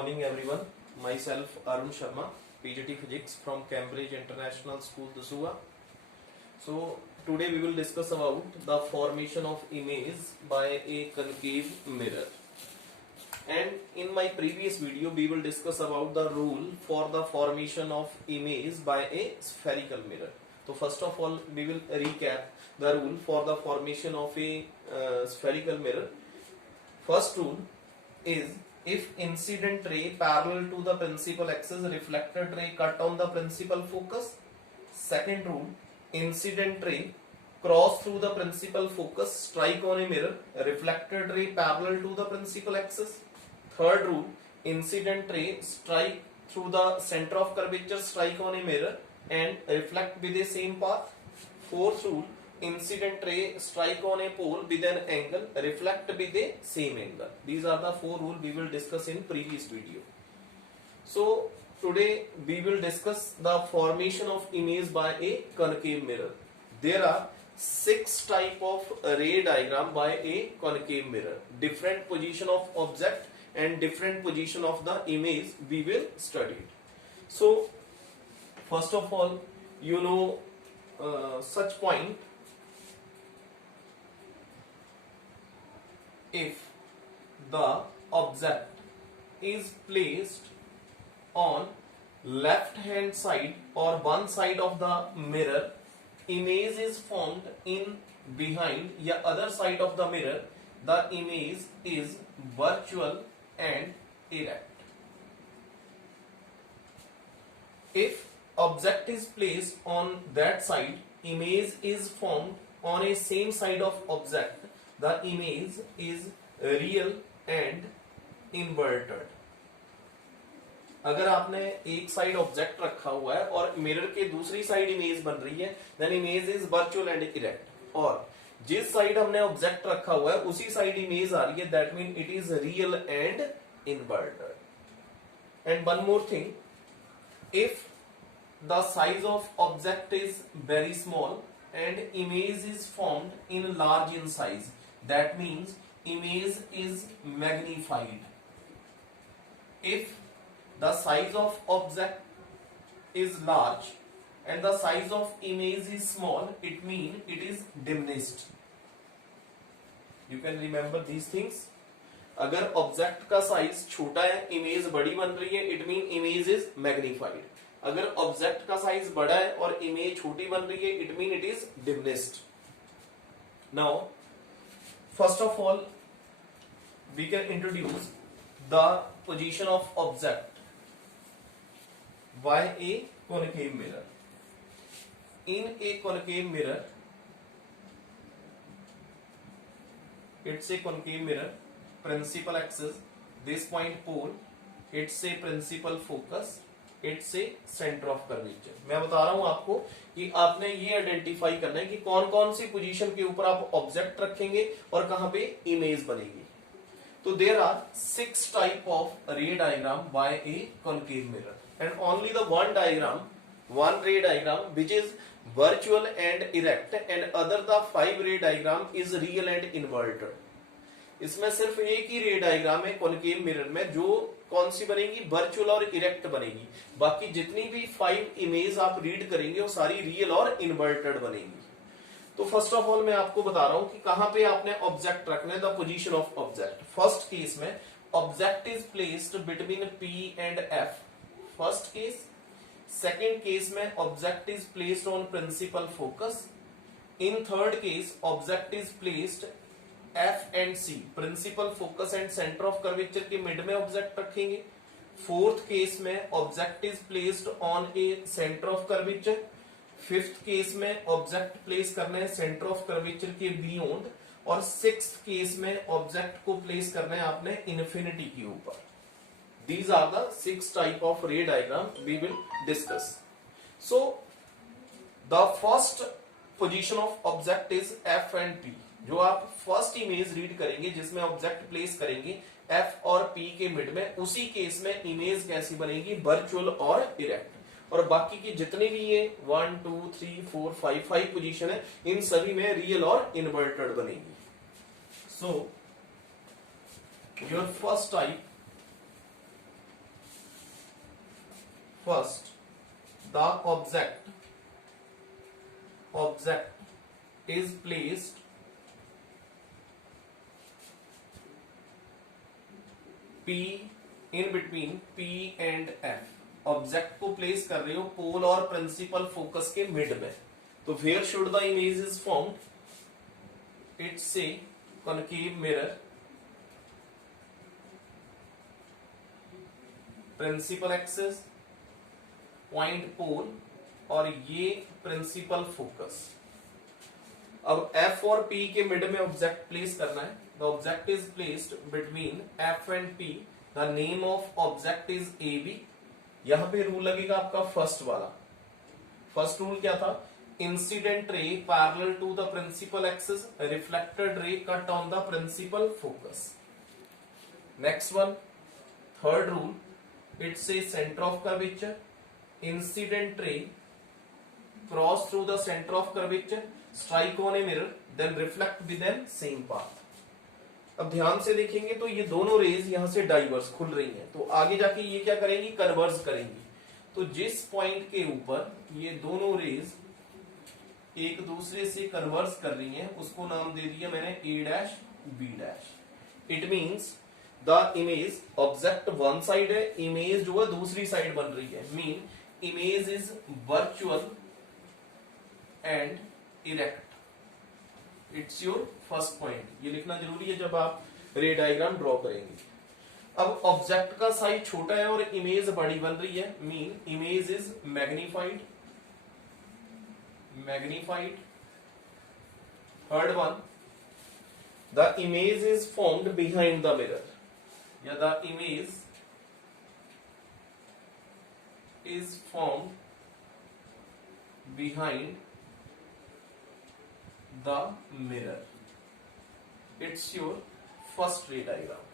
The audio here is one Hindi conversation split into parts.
morning everyone. Myself Arun Sharma, PGT Physics from Cambridge International School, Dusua. So today we will discuss about the formation of image by a concave mirror. And in my previous video we will discuss about the rule for the formation of image by a spherical mirror. So first of all we will recap the rule for the formation of a spherical mirror. First rule is if incident ray parallel to the principal axis, reflected ray cut on the principal focus. Second rule, incident ray cross through the principal focus, strike on a mirror, reflected ray parallel to the principal axis. Third rule, incident ray strike through the center of curvature, strike on a mirror and reflect with the same path. Fourth rule, incident ray strike on a pole with an angle, reflect with the same angle. These are the four rules we will discuss in previous video. So today we will discuss the formation of image by a concave mirror. There are 6 type of ray diagram by a concave mirror. Different position of object and different position of the image we will study. So first of all, you know such point. If the object is placed on left hand side or one side of the mirror, image is formed in behind या other side of the mirror, the image is virtual and erect. If object is placed on that side, image is formed on a same side of object, the image is real and inverted. अगर आपने एक साइड ऑब्जेक्ट रखा हुआ है और मिरर के दूसरी साइड इमेज बन रही है, then image is virtual and erect. और जिस साइड हमने ऑब्जेक्ट रखा हुआ है उसी साइड इमेज आ रही है, that mean it is real and inverted. And one more thing, if the size of object is very small and image is formed in large in size, that means image is magnified. If the size of object is large and the size of image is small, it means it is diminished. You can remember these things. अगर ऑब्जेक्ट का साइज छोटा है, इमेज बड़ी बन रही है, it mean image is magnified. अगर ऑब्जेक्ट का साइज बड़ा है और इमेज छोटी बन रही है, it mean it is diminished. Now first of all we can introduce the position of object by a concave mirror. In a concave mirror, it's a concave mirror, principal axis, this point pole, it's a principal focus, it's a centre of curvature. मैं बता रहा हूं आपको कि आपने ये आइडेंटिफाई करना है कि कौन कौन सी पोजीशन के ऊपर आप ऑब्जेक्ट रखेंगे और कहां पे इमेज बनेगी. तो there are 6 type of ray diagram by a concave mirror and only the one ray diagram which is virtual and erect and other the 5 ray diagram is real and inverted. इसमें सिर्फ एक ही रे डायग्राम है कॉनकेव मिरर में जो कौन सी बनेगी, वर्चुअल और इरेक्ट बनेगी. बाकी जितनी भी 5 इमेज आप रीड करेंगे वो सारी रियल और इन्वर्टेड बनेगी. तो फर्स्ट ऑफ ऑल मैं आपको बता रहा हूं कि कहां पे आपने ऑब्जेक्ट रखना है, the position of object. First case में object is placed between P and F, first case. Second case में object is placed on principal focus. In third case object is placed F and C, principal focus and centre of curvature के मिड में ऑब्जेक्ट रखेंगे. फोर्थ केस में object is placed on a centre of curvature. Fifth case में ऑब्जेक्ट प्लेस करना है सेंटर ऑफ कर्वेचर के बियॉन्ड. और सिक्स्थ केस में ऑब्जेक्ट को प्लेस करना है आपने इन्फिनिटी के ऊपर. These are the 6 type of ray diagram we will discuss. So the first position of object is F and P. जो आप फर्स्ट इमेज रीड करेंगे जिसमें ऑब्जेक्ट प्लेस करेंगे F और P के मिड में, उसी केस में इमेज कैसी बनेगी, वर्चुअल और इरेक्ट. और बाकी की जितने भी ये 1 2 3 4 5 पोजीशन है, इन सभी में रियल और इन्वर्टेड बनेगी. So your first type first the object is placed P in between P and F। Object को प्लेस कर रहे हो पोल और प्रिंसिपल फोकस के मिड में, तो where should the image is formed? It's a concave mirror, principal axis, point pole और ये प्रिंसिपल फोकस। अब F और P के मिड में ऑब्जेक्ट प्लेस करना है। The object is placed between F and P। The name of object is AB। यहां पे रूल लगेगा आपका फर्स्ट वाला। फर्स्ट रूल क्या था? Incident ray parallel to the principal axis, reflected ray cut on the principal focus. Next one, third rule, it's a centre of curvature, incident ray cross through the centre of curvature, strike on a mirror, then reflect with same path. अब ध्यान से देखेंगे तो ये दोनों रेज यहां से डाइवर्स खुल रही हैं, तो आगे जाके ये क्या करेंगी? कन्वर्ज करेंगी। तो जिस पॉइंट के ऊपर ये दोनों रेज एक दूसरे से कन्वर्ज कर रही हैं उसको नाम दे दिया मैंने A dash B dash. It means the image, object one side है, इमेज जो है दूसरी साइड बन रही है। Mean image is virtual and erect. It's your first point. ये लिखना जरूरी है जब आप रे डायग्राम ड्रॉ करेंगे। अब ऑब्जेक्ट का साइज छोटा है और इमेज बड़ी बन रही है, mean image is magnified. Third one, the image is formed behind the mirror, या the image is formed behind the mirror. It's your first ray diagram.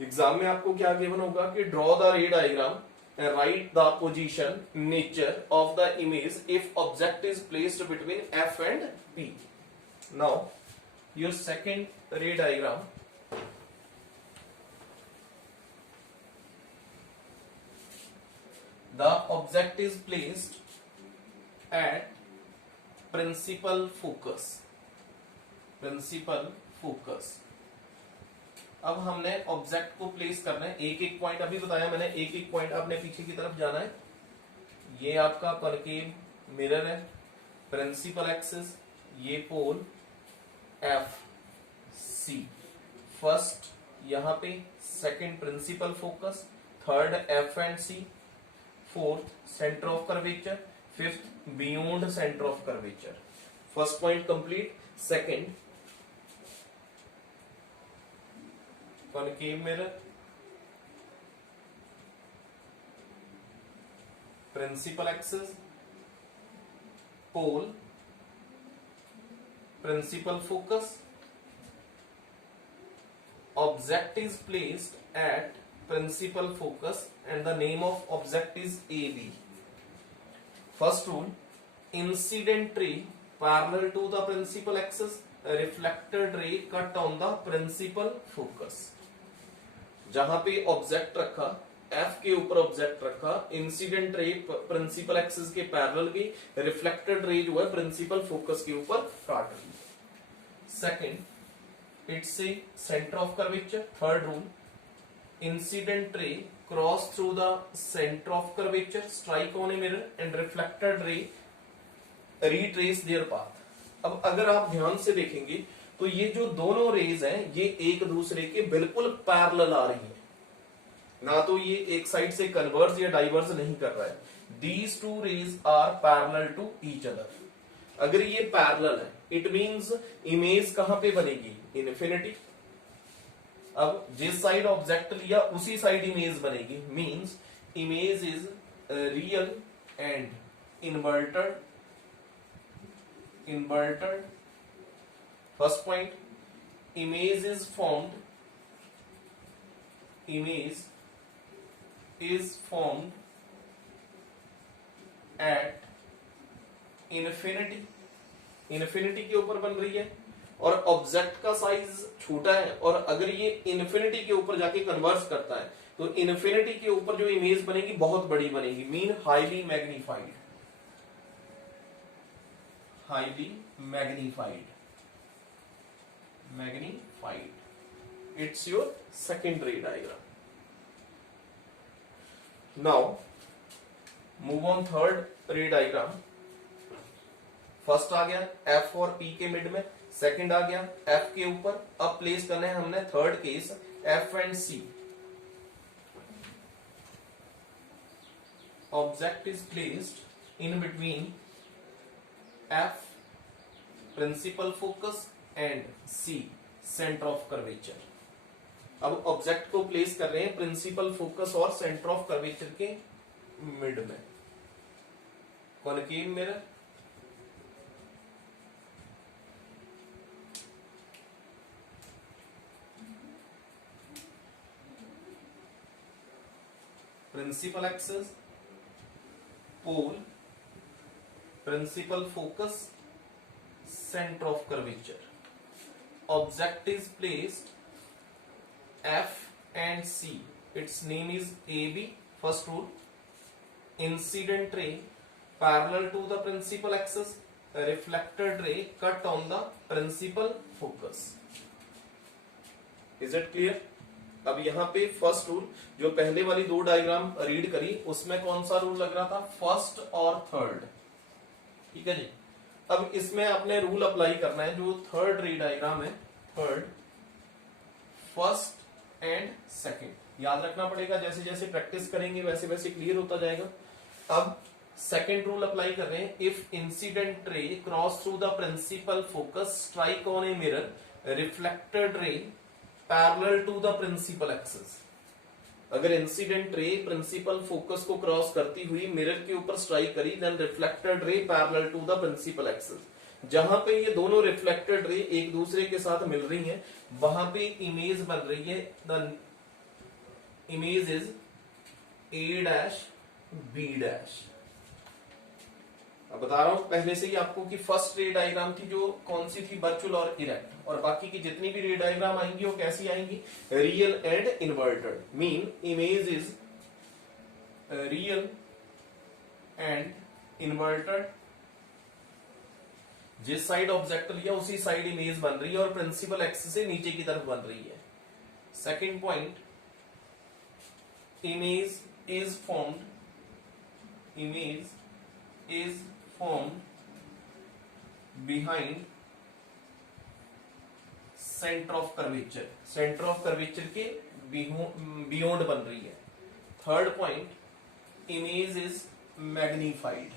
Exam में आपको क्या गिवन होगा कि draw the ray diagram and write the position nature of the image if object is placed between F and P. Now your second ray diagram, the object is placed at principal focus. अब हमने ऑब्जेक्ट को प्लेस करना है। एक एक पॉइंट अभी बताया मैंने, एक एक पॉइंट आपने पीछे की तरफ जाना है। ये आपका कॉनकेव मिरर है, प्रिंसिपल एक्सिस, ये पोल FC। फर्स्ट यहां पे, second principal focus, third F and C, fourth centre of curvature, fifth beyond centre of curvature. First point complete. Second, concave mirror, principal axis, pole, principal focus, object is placed at principal focus and the name of object is AB। First rule, incident ray parallel to the principal axis, reflected ray cut on the principal focus। जहां पे ऑब्जेक्ट रखा, F के ऊपर ऑब्जेक्ट रखा, इंसिडेंट रे प्रिंसिपल एक्सिस के पैरेलल गई, रिफ्लेक्टेड रे जो है प्रिंसिपल फोकस के ऊपर काट रही है। Second, it's a centre of curvature. Third rule, incident ray cross through the center of curvature, strike on a mirror and reflected ray retrace their path। अब अगर आप ध्यान से देखेंगे तो ये जो दोनों रेज हैं ये एक दूसरे के बिल्कुल पैरेलल आ रही हैं, ना तो ये एक साइड से कन्वर्ज या डाइवर्ज नहीं कर रहा है। These two rays are parallel to each other। अगर ये पैरेलल है, इट मींस इमेज कहां पे बनेगी? इनफिनिटी। अब जिस साइड ऑब्जेक्ट लिया उसी साइड इमेज बनेगी, means image is real and inverted. First point, image is formed at infinity के ऊपर बन रही है और ऑब्जेक्ट का साइज छोटा है, और अगर ये इन्फिनिटी के ऊपर जाके कन्वर्ज करता है तो इन्फिनिटी के ऊपर जो इमेज बनेगी बहुत बड़ी बनेगी, mean highly magnified, highly magnified, magnified. It's your second ray diagram. Now move on third ray diagram. First आ गया एफ और पी के मिड में, सेकंड आ गया एफ के ऊपर। अब प्लेस करना है हमने third case F and C. Object is placed in between F principal focus and C centre of curvature. अब ऑब्जेक्ट को प्लेस कर रहे हैं प्रिंसिपल फोकस और सेंटर ऑफ कर्वेचर के मिड में। Concave mirror, principal axis, pole, principal focus, center of curvature. Object is placed F and C. Its name is AB. First rule. Incident ray parallel to the principal axis. A reflected ray cut on the principal focus. Is it clear? अब यहाँ पे फर्स्ट रूल, जो पहले वाली दो डायग्राम रीड करी उसमें कौन सा रूल लग रहा था, फर्स्ट और थर्ड। ठीक है जी। अब इसमें आपने रूल अप्लाई करना है, जो थर्ड रे डायग्राम है, थर्ड, फर्स्ट एंड सेकंड याद रखना पड़ेगा। जैसे जैसे प्रैक्टिस करेंगे वैसे वैसे क्लियर होता जाएगा। अब सेकंड रूल अप्लाई कर रहे हैं, if incident ray cross through the principal focus strike on a mirror reflected ray parallel to the principal axis. अगर इंसिडेंट रे प्रिंसिपल फोकस को क्रॉस करती हुई मिरर के ऊपर स्ट्राइक करी, then reflected ray parallel to the principal axis. जहां पे ये दोनों रिफ्लेक्टेड रे एक दूसरे के साथ मिल रही हैं, वहां पे इमेज बन रही है, the image is A dash B dash. अब बता रहा हूं पहले से ही आपको कि फर्स्ट रे डायग्राम थी जो कौन सी थी, वर्चुअल और इरेक्ट, और बाकी की जितनी भी रे डायग्राम आएंगी वो कैसी आएंगी, real and inverted. Mean image is real and inverted. जिस साइड ऑब्जेक्ट लिया उसी साइड इमेज बन रही है और प्रिंसिपल एक्सिस से नीचे की तरफ बन रही है। Second point, image is formed, image is formed behind center of curvature, center of curvature के beyond बन रही है। Third point, image is magnified,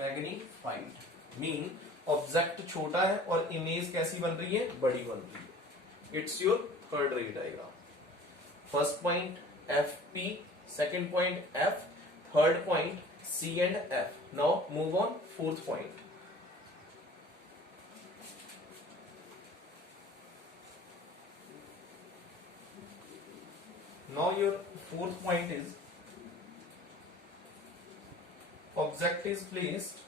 magnified mean object छोटा है और इमेज कैसी बन रही है, बड़ी बन रही है। It's your third ray diagram. First point F P, second point F, third point C and F. Now move on fourth point. Now your fourth point is object is placed,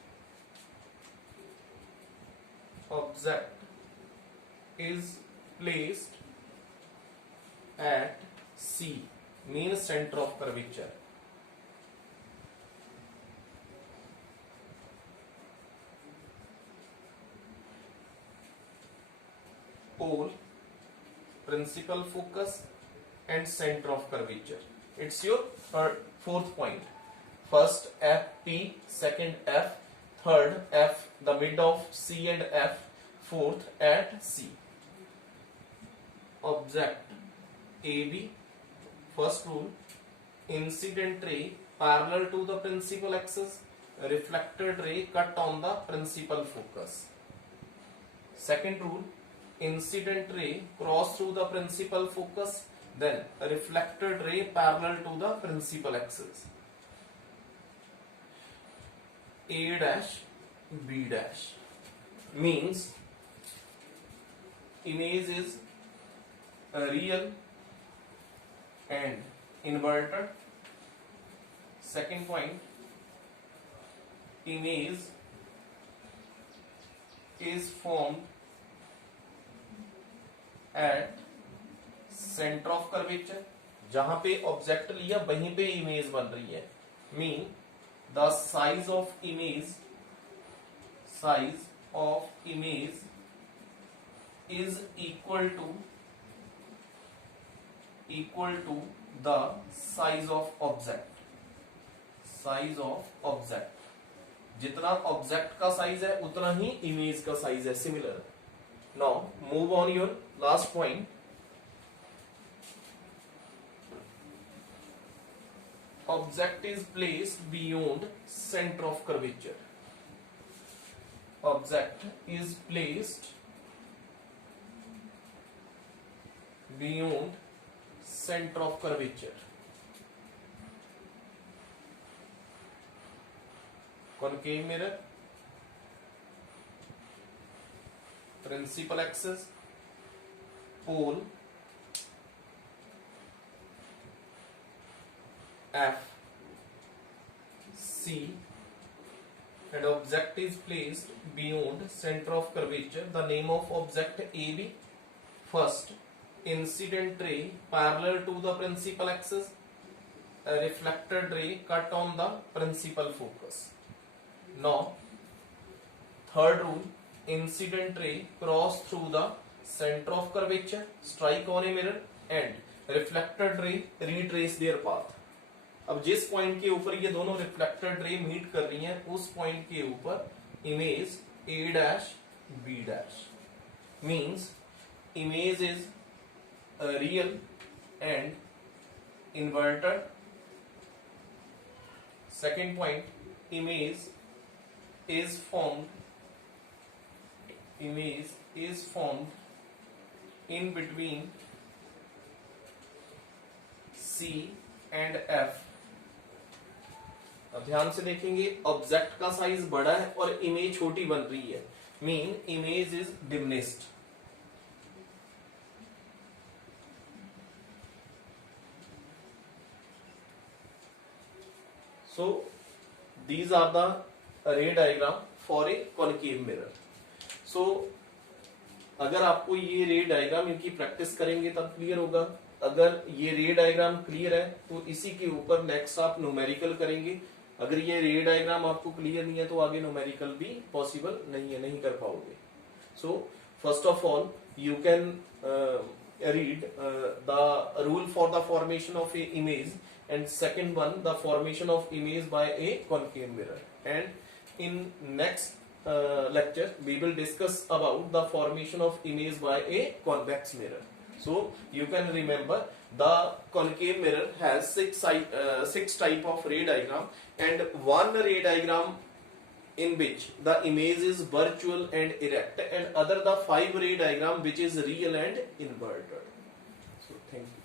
object is placed at C, means center of curvature. Pole, principal focus and center of curvature. It's your fourth point. First FP, second F, third F, the mid of C and F, fourth at C. Object AB, first rule, incident ray parallel to the principal axis, reflected ray cut on the principal focus. Second rule, incident ray cross through the principal focus, then a reflected ray parallel to the principal axis. A dash B dash means image is real and inverted. Second point, image is formed at center of curvature. जहां पे ऑब्जेक्ट लिया वहीं पे इमेज बन रही है। Mean the size of image is equal to the size of object। जितना ऑब्जेक्ट का साइज है उतना ही इमेज का साइज है, similar. Now move on your last point. Object is placed beyond centre of curvature. Object is placed beyond center of curvature। concave mirror, principal axis, pole F C, and object is placed beyond center of curvature। The name of object AB। First, incident ray parallel to the principal axis, a reflected ray cut on the principal focus। Now third rule, incident ray cross through the center of curvature, strike on a mirror, and reflected ray retrace their path। अब जिस पॉइंट के ऊपर ये दोनों रिफ्लेक्टेड रे मीट कर रही हैं उस पॉइंट के ऊपर image A dash B dash, means image is real and inverted। second point, image is formed in between C and F। अब ध्यान से देखेंगे, ऑब्जेक्ट का साइज बड़ा है और इमेज छोटी बन रही है, mean image is diminished. So these are the ray diagram for a concave mirror। So अगर आपको ये रे डायग्राम इनकी प्रैक्टिस करेंगे तब क्लियर होगा। अगर ये रे डायग्राम क्लियर है तो इसी के ऊपर नेक्स्ट आप न्यूमेरिकल करेंगे। अगर ये रे डायग्राम आपको क्लियर नहीं है तो आगे न्यूमेरिकल भी पॉसिबल नहीं है, नहीं कर पाओगे। So first of all you can read the rule for the formation of A image, and second one, the formation of image by a concave mirror। and in next lecture we will discuss about the formation of image by a convex mirror। so you can remember the concave mirror has six type of ray diagram, and one ray diagram in which the image is virtual and erect, and other the 5 ray diagram which is real and inverted। so thank you।